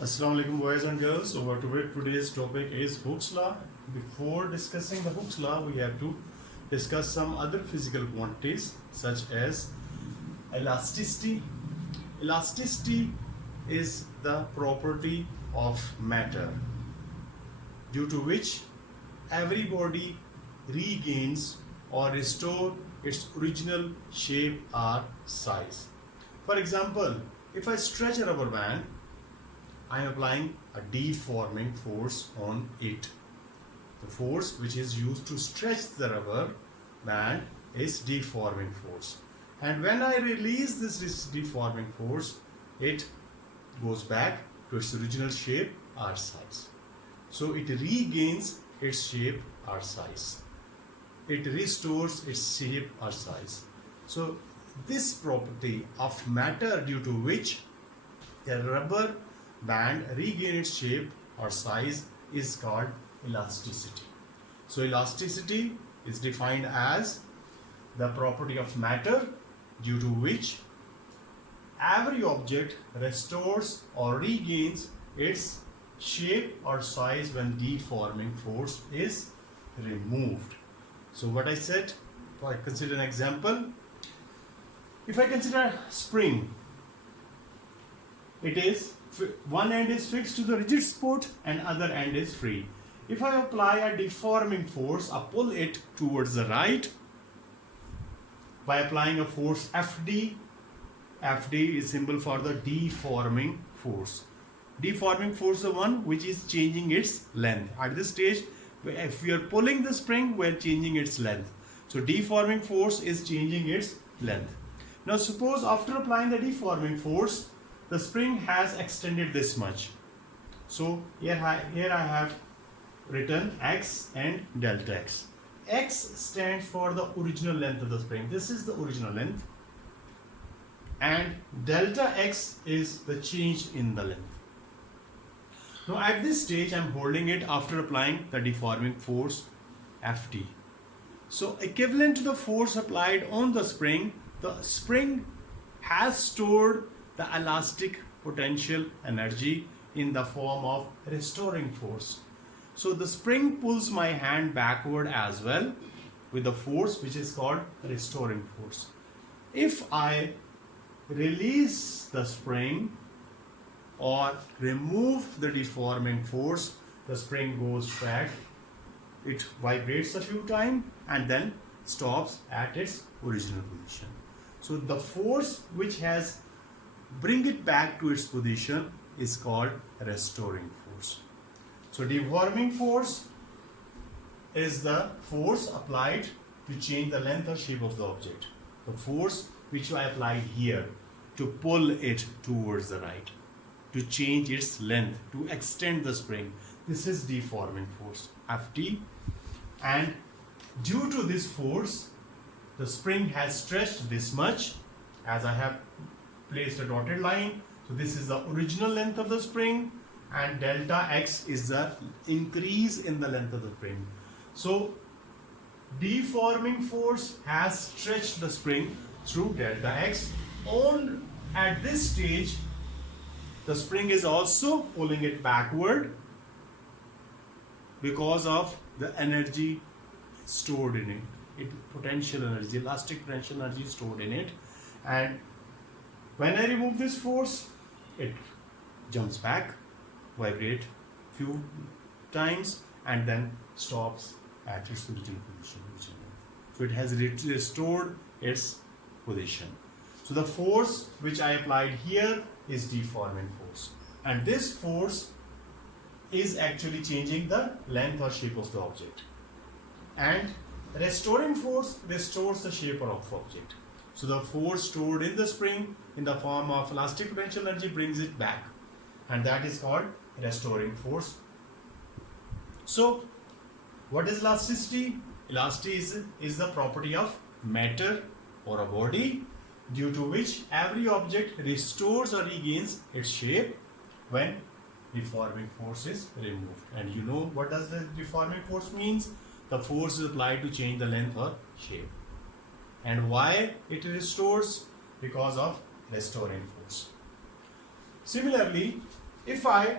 Assalamu alaikum boys and girls. Today's topic is Hooke's law. Before discussing the Hooke's law, we have to discuss some other physical quantities such as elasticity. Elasticity is the property of matter due to which every body regains or restore its original shape or size. For example, if I stretch a rubber band, I am applying a deforming force on it. The force which is used to stretch the rubber band is deforming force. And when I release this deforming force, it goes back to its original shape or size. So it regains its shape or size. It restores its shape or size. So this property of matter due to which a rubber band regain its shape or size is called elasticity. So elasticity is defined as the property of matter due to which every object restores or regains its shape or size when deforming force is removed. So what I said, if I consider an example, if I consider spring, it is one end is fixed to the rigid support and other end is free. If I apply a deforming force, I pull it towards the right by applying a force FD. FD is symbol for the deforming force. Deforming force is the one which is changing its length. At this stage, if we are pulling the spring, we are changing its length. So deforming force is changing its length. Now suppose after applying the deforming force, the spring has extended this much. So here I have written X and delta X. X stands for the original length of the spring. This is the original length. And delta X is the change in the length. Now at this stage I am holding it after applying the deforming force Ft. So equivalent to the force applied on the spring has stored the elastic potential energy in the form of restoring force. So the spring pulls my hand backward as well with the force which is called restoring force. If I release the spring or remove the deforming force, the spring goes back, it vibrates a few times and then stops at its original position. So the force which has bring it back to its position is called restoring force. So deforming force is the force applied to change the length or shape of the object. The force which I applied here to pull it towards the right, to change its length, to extend the spring. This is deforming force, Ft. And due to this force, the spring has stretched this much, as I have placed a dotted line. So this is the original length of the spring and delta X is the increase in the length of the spring. So deforming force has stretched the spring through delta X. At this stage, the spring is also pulling it backward because of the energy stored in it. Potential energy, elastic potential energy stored in it. And when I remove this force, it jumps back, vibrates few times and then stops at its original position. So it has restored its position. So the force which I applied here is deforming force. And this force is actually changing the length or shape of the object. And restoring force restores the shape of the object. So the force stored in the spring in the form of elastic potential energy brings it back, and that is called restoring force. So what is elasticity? Elasticity is the property of matter or a body due to which every object restores or regains its shape when deforming force is removed. And you know what does the deforming force means? The force is applied to change the length or shape. And why it restores? Because of restoring force. Similarly, if I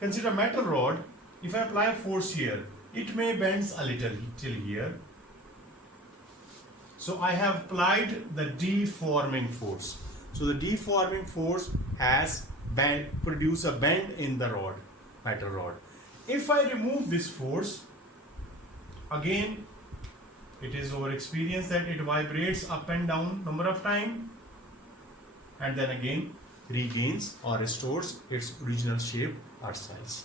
consider metal rod, if I apply a force here, it may bend a little till here. So I have applied the deforming force. So the deforming force has produced a bend in the rod, metal rod. If I remove this force, again it is our experience that it vibrates up and down number of times and then again regains or restores its original shape or size.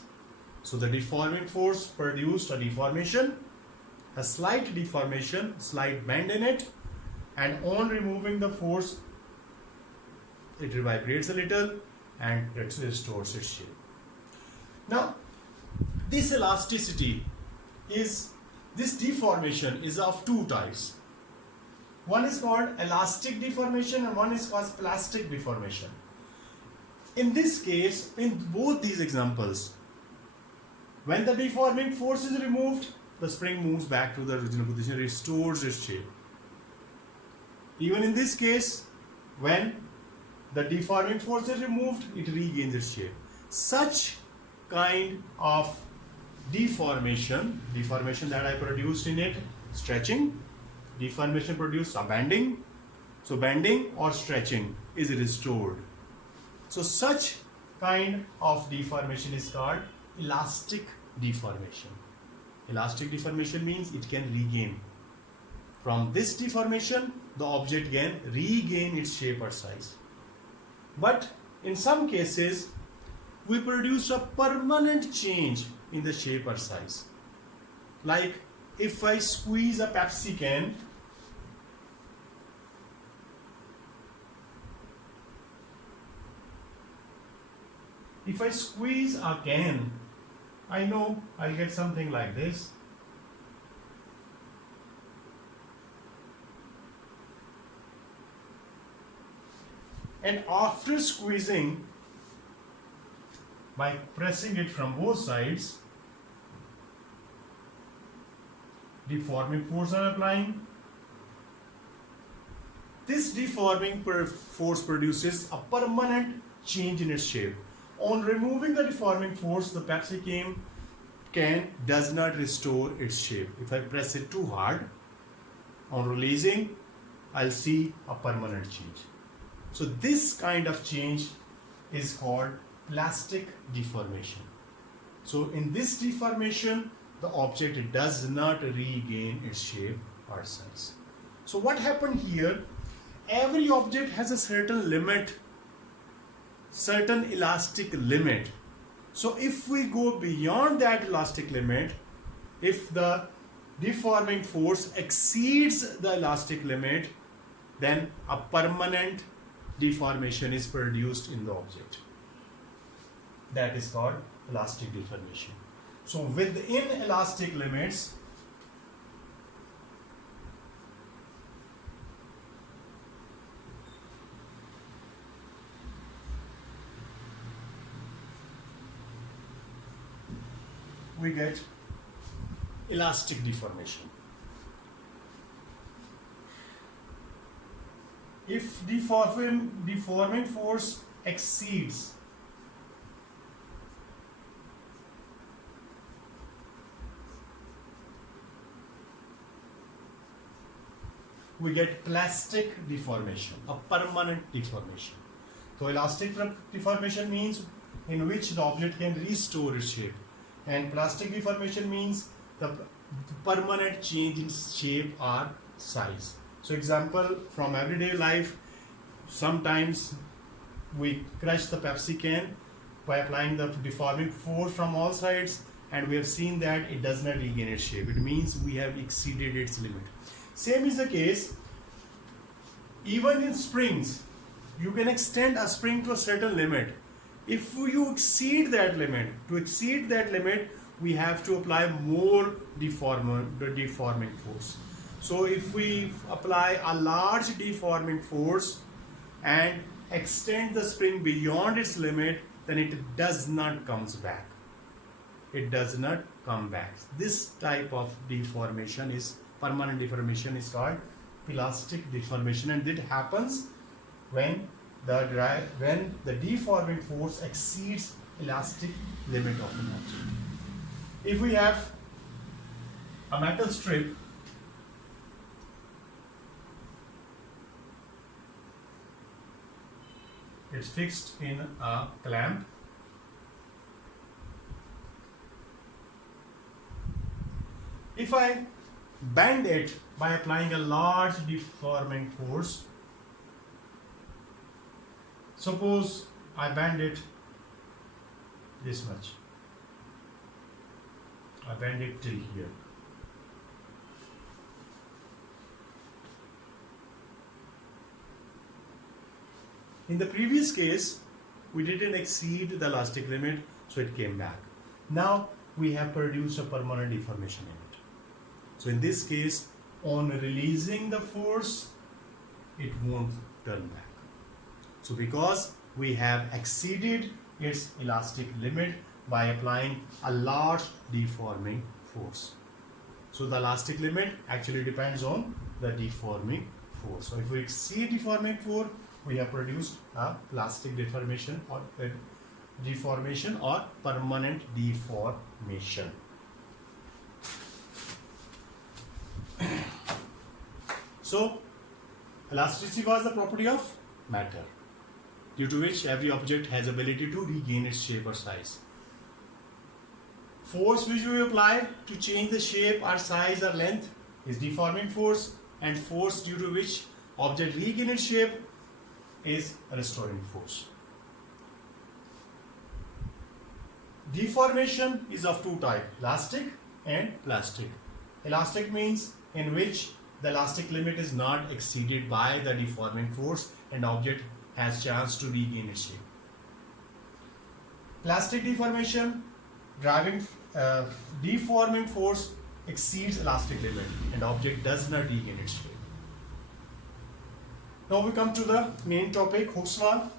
So the deforming force produced a deformation, a slight deformation, slight bend in it, and on removing the force it vibrates a little and it restores its shape. Now this elasticity is, this deformation is of two types. One is called elastic deformation and one is called plastic deformation. In this case, in both these examples, when the deforming force is removed, the spring moves back to the original position, restores its shape. Even in this case, when the deforming force is removed, it regains its shape. Such kind of deformation that I produced in it, stretching, deformation produced a bending. So bending or stretching is restored. So such kind of deformation is called elastic deformation. Elastic deformation means it can regain. From this deformation, the object can regain its shape or size. But in some cases, we produce a permanent change in the shape or size. Like if I squeeze a Pepsi can, if I squeeze a can, I know I'll get something like this. And after squeezing, by pressing it from both sides, deforming force I am applying. This deforming force produces a permanent change in its shape. On removing the deforming force, the Pepsi can does not restore its shape. If I press it too hard, on releasing, I'll see a permanent change. So this kind of change is called plastic deformation. So in this deformation, the object does not regain its shape or size. So what happened here? Every object has a certain limit, certain elastic limit. So if we go beyond that elastic limit, if the deforming force exceeds the elastic limit, then a permanent deformation is produced in the object. That is called elastic deformation. So within elastic limits, we get elastic deformation. If deforming force exceeds we get plastic deformation, a permanent deformation. So elastic deformation means in which the object can restore its shape, and plastic deformation means the permanent change in shape or size. So example from everyday life, sometimes we crush the Pepsi can by applying the deforming force from all sides, and we have seen that it does not regain its shape. It means we have exceeded its limit. Same is the case even in springs. You can extend a spring to a certain limit. If you exceed that limit, we have to apply more deforming force. So if we apply a large deforming force and extend the spring beyond its limit, then it does not comes back. It does not come back. This type of deformation is permanent deformation is called elastic deformation, and it happens when when the deforming force exceeds elastic limit of an object. If we have a metal strip it's fixed in a clamp. If I bend it by applying a large deforming force, suppose I bend it this much, I bend it till here. In the previous case, we didn't exceed the elastic limit, so it came back. Now we have produced a permanent deformation in it. So in this case, on releasing the force, it won't turn back. So because we have exceeded its elastic limit by applying a large deforming force. So the elastic limit actually depends on the deforming force. So if we exceed deforming force, we have produced a plastic deformation or permanent deformation. So elasticity was the property of matter, due to which every object has ability to regain its shape or size. Force which we apply to change the shape or size or length is deforming force, and force due to which object regain its shape is restoring force. Deformation is of two types, elastic and plastic. Elastic means in which the elastic limit is not exceeded by the deforming force and object has chance to regain its shape. Plastic deformation, deforming force exceeds elastic limit and object does not regain its shape. Now we come to the main topic, Hooke's law.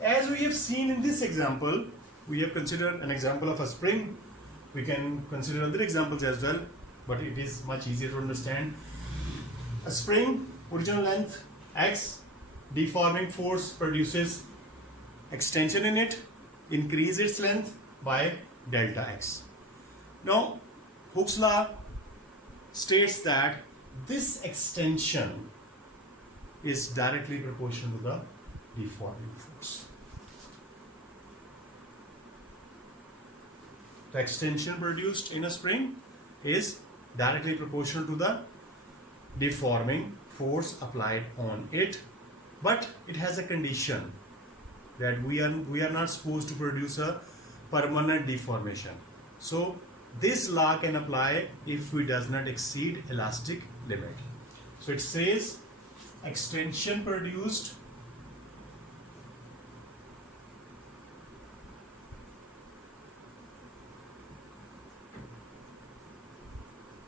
As we have seen in this example, we have considered an example of a spring. We can consider other examples as well, but it is much easier to understand. A spring, original length x, deforming force produces extension in it, increase its length by delta x. Now, Hooke's law states that this extension is directly proportional to the deforming force. The extension produced in a spring is directly proportional to the deforming force applied on it, but it has a condition that we are not supposed to produce a permanent deformation. So this law can apply if we does not exceed elastic limit. So it says extension produced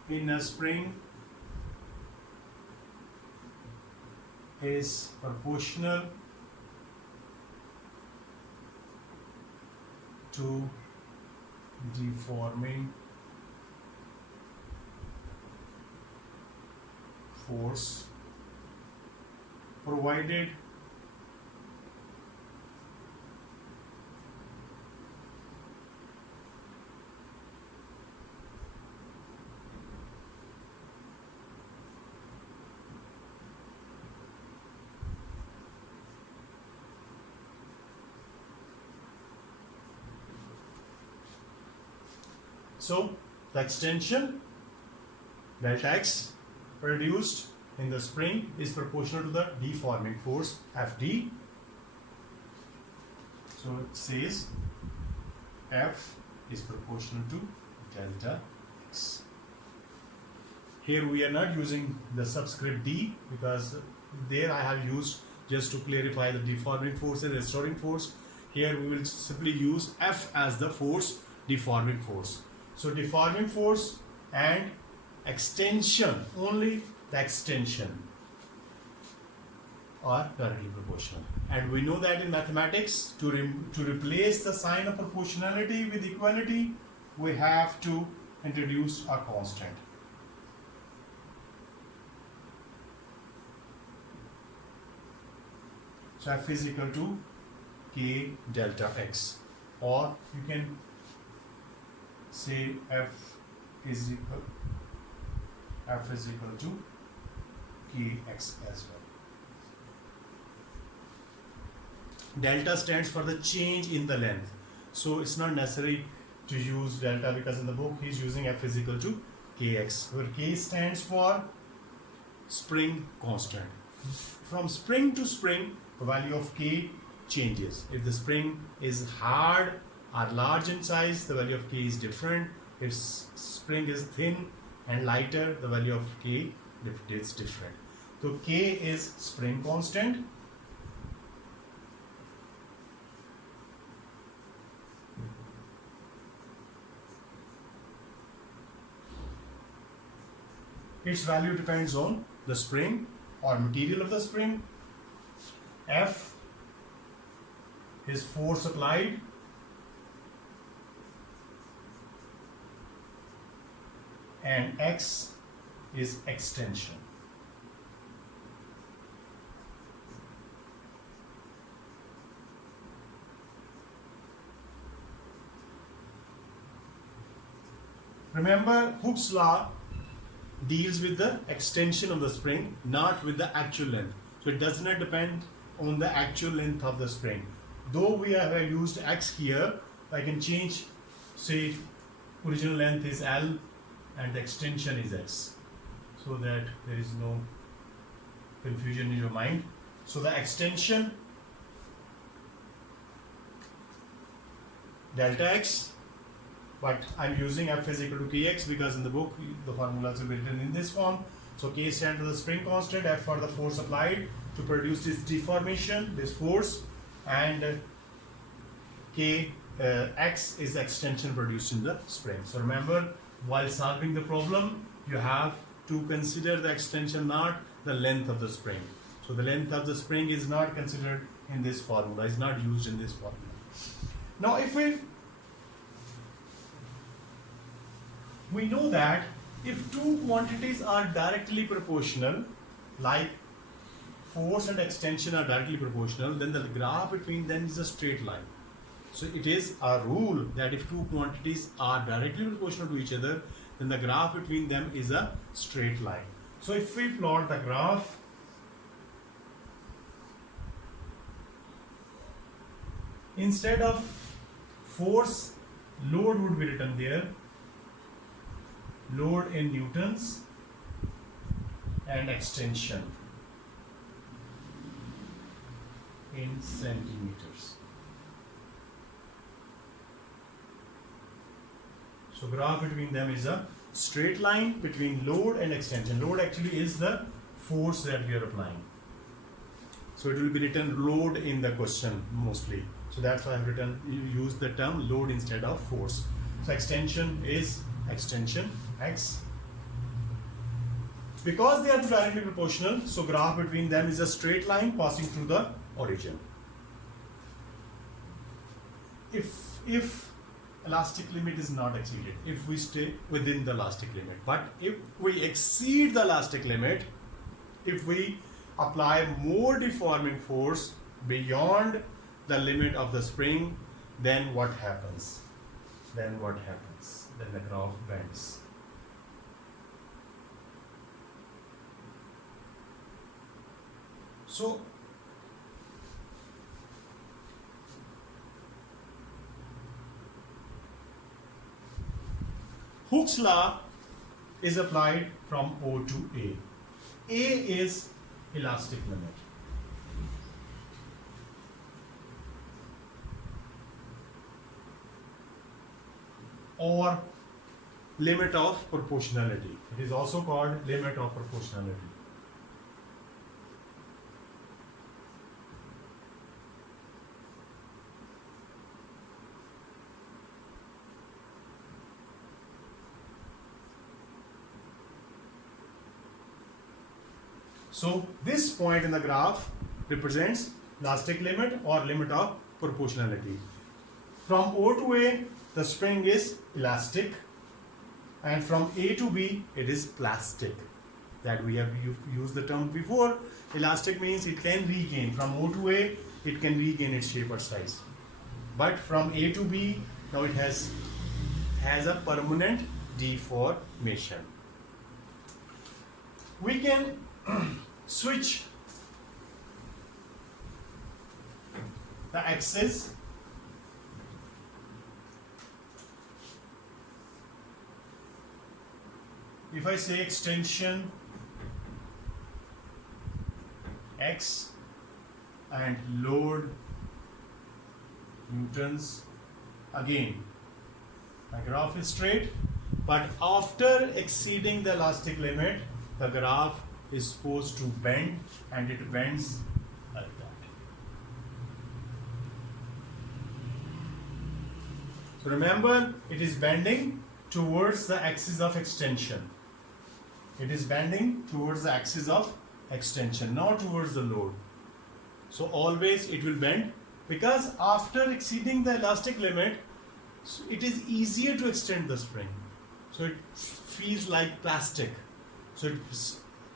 in a spring is proportional to deforming force provided So the extension delta x produced in the spring is proportional to the deforming force Fd. So it says F is proportional to delta x. Here we are not using the subscript d because there I have used just to clarify the deforming force and restoring force. Here we will simply use F as the force, deforming force. So deforming force and extension, only the extension are directly proportional. And we know that in mathematics, to replace the sign of proportionality with equality, we have to introduce a constant. So F is equal to K delta X, or you can say F is equal to Kx as well. Delta stands for the change in the length, so it's not necessary to use delta because in the book he's using F is equal to Kx, where K stands for spring constant. From spring to spring, the value of K changes. If the spring is hard or large in size, the value of K is different. If spring is thin and lighter, the value of K is different. So K is spring constant. Its value depends on the spring or material of the spring. F is force applied, and X is extension. Remember, Hooke's law deals with the extension of the spring, not with the actual length. So it does not depend on the actual length of the spring. Though we have used X here, I can change, say, original length is L and the extension is X, so that there is no confusion in your mind. So the extension delta X, but I'm using F is equal to Kx because in the book the formulas will be written in this form. So K stands for the spring constant, F for the force applied to produce this deformation, this force, and X is the extension produced in the spring. So remember, while solving the problem, you have to consider the extension, not the length of the spring. So the length of the spring is not considered in this formula, is not used in this formula. Now if we know that if two quantities are directly proportional, like force and extension are directly proportional, then the graph between them is a straight line. So it is a rule that if two quantities are directly proportional to each other, then the graph between them is a straight line. So if we plot the graph, instead of force, load would be written there, load in newtons, and extension in centimeters. So graph between them is a straight line between load and extension. Load actually is the force that we are applying. So it will be written load in the question mostly. So that's why I've used the term load instead of force. So extension is extension X. Because they are directly proportional, so graph between them is a straight line passing through the origin. If elastic limit is not exceeded, if we stay within the elastic limit, but if we exceed the elastic limit, if we apply more deforming force beyond the limit of the spring, then what happens? Then the graph bends. So Hooke's law is applied from O to A. A is elastic limit. Or limit of proportionality. It is also called limit of proportionality. So this point in the graph represents elastic limit or limit of proportionality. From O to A, the spring is elastic, and from A to B, it is plastic. That we have used the term before. Elastic means it can regain. From O to A, it can regain its shape or size. But from A to B, now it has a permanent deformation. We can switch the axis if I say extension x and load newtons, again my graph is straight, but after exceeding the elastic limit, the graph is supposed to bend, and it bends like that. So remember, it is bending towards the axis of extension. It is bending towards the axis of extension, not towards the load. So always it will bend, because after exceeding the elastic limit, it is easier to extend the spring. So it feels like plastic. So it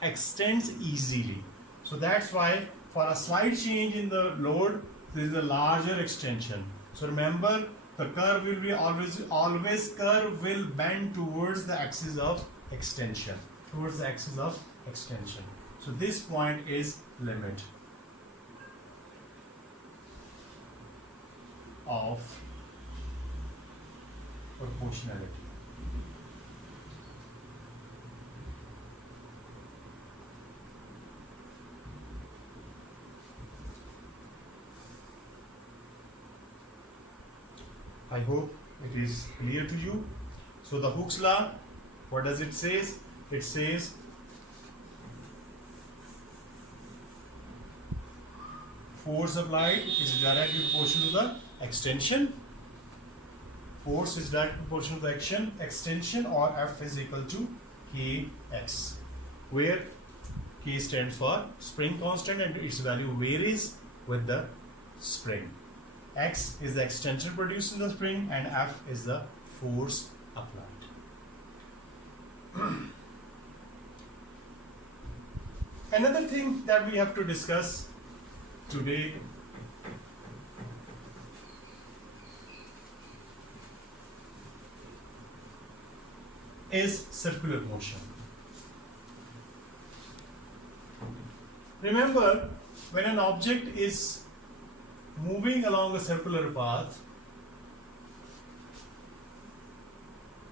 extends easily. So that's why for a slight change in the load, there is a larger extension. So remember, the curve will be always curve will bend towards the axis of extension. Towards the axis of extension. So this point is limit of proportionality. I hope it is clear to you. So the Hooke's law, what does it say? It says force applied is directly proportional to the extension. Force is directly proportional to the extension, or F is equal to Kx, where K stands for spring constant and its value varies with the spring. X is the extension produced in the spring, and F is the force applied. Another thing that we have to discuss today is circular motion. Remember, when an object is moving along a circular path,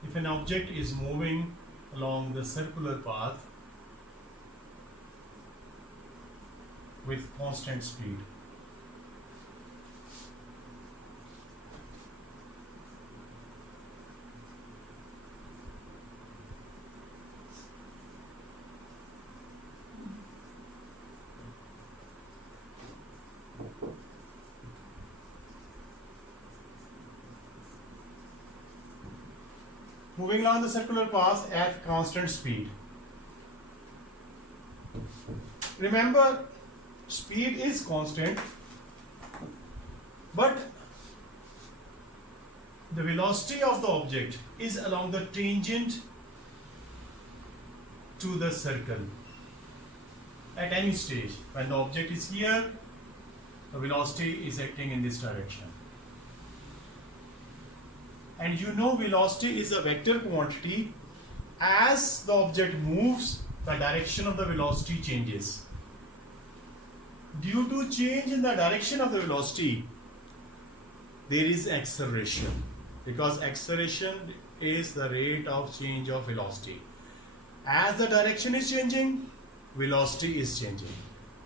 if an object is moving along the circular path with constant speed, moving along the circular path at constant speed. Remember, speed is constant, but the velocity of the object is along the tangent to the circle at any stage. When the object is here, the velocity is acting in this direction. And you know, velocity is a vector quantity. As the object moves, the direction of the velocity changes. Due to change in the direction of the velocity, there is acceleration, because acceleration is the rate of change of velocity. As the direction is changing, velocity is changing.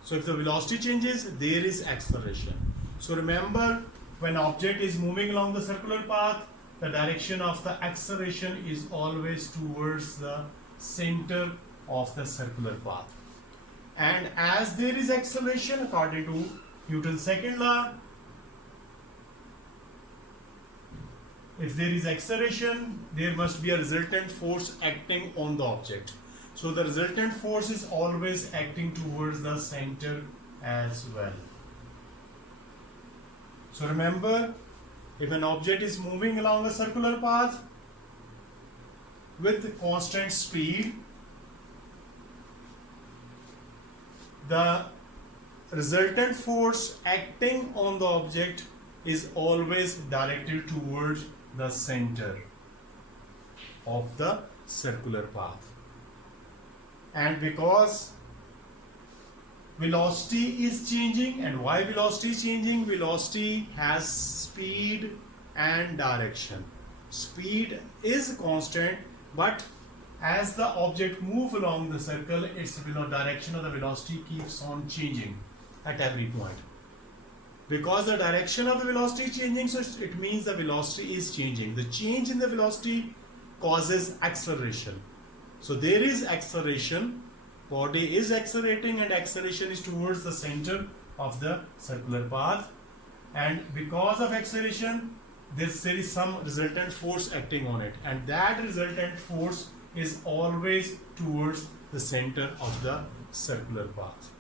So if the velocity changes, there is acceleration. So remember, when object is moving along the circular path, the direction of the acceleration is always towards the center of the circular path. And as there is acceleration, according to Newton's second law, if there is acceleration, there must be a resultant force acting on the object. So the resultant force is always acting towards the center as well. So remember, if an object is moving along a circular path with constant speed, the resultant force acting on the object is always directed towards the center of the circular path. And because velocity is changing, and why velocity is changing? Velocity has speed and direction. Speed is constant, but as the object moves along the circle, its direction of the velocity keeps on changing at every point. Because the direction of the velocity is changing, so it means the velocity is changing. The change in the velocity causes acceleration. So there is acceleration, body is accelerating, and acceleration is towards the center of the circular path. And because of acceleration, there is some resultant force acting on it, and that resultant force is always towards the center of the circular path.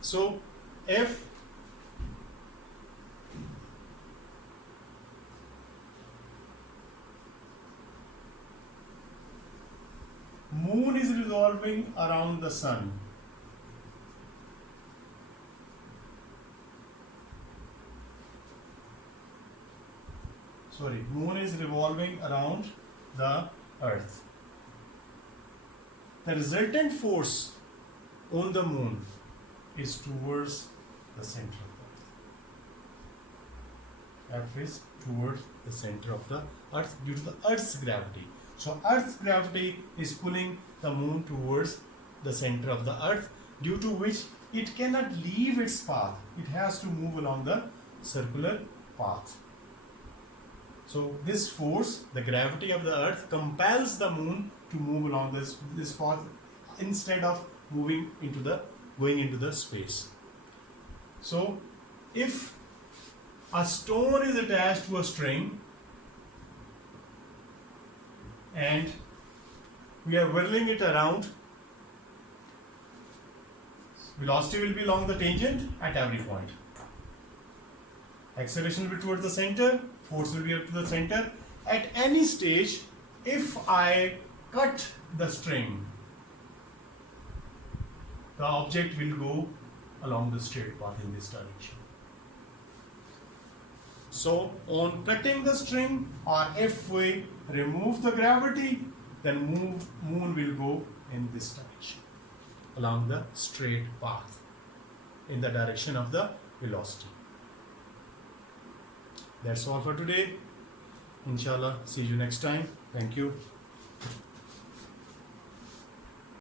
So if moon is revolving around the sun, moon is revolving around the earth, the resultant force on the moon is towards the center of the earth. F is towards the center of the earth due to the earth's gravity. So earth's gravity is pulling the moon towards the center of the earth, due to which it cannot leave its path. It has to move along the circular path. So this force, the gravity of the earth, compels the moon to move along this path instead of going into the space. So if a stone is attached to a string and we are whirling it around, velocity will be along the tangent at every point. Acceleration will be towards the center, force will be up to the center. At any stage, if I cut the string, the object will go along the straight path in this direction. So on cutting the string, or if we remove the gravity, then moon will go in this direction along the straight path in the direction of the velocity. That's all for today. Inshallah, see you next time. Thank you.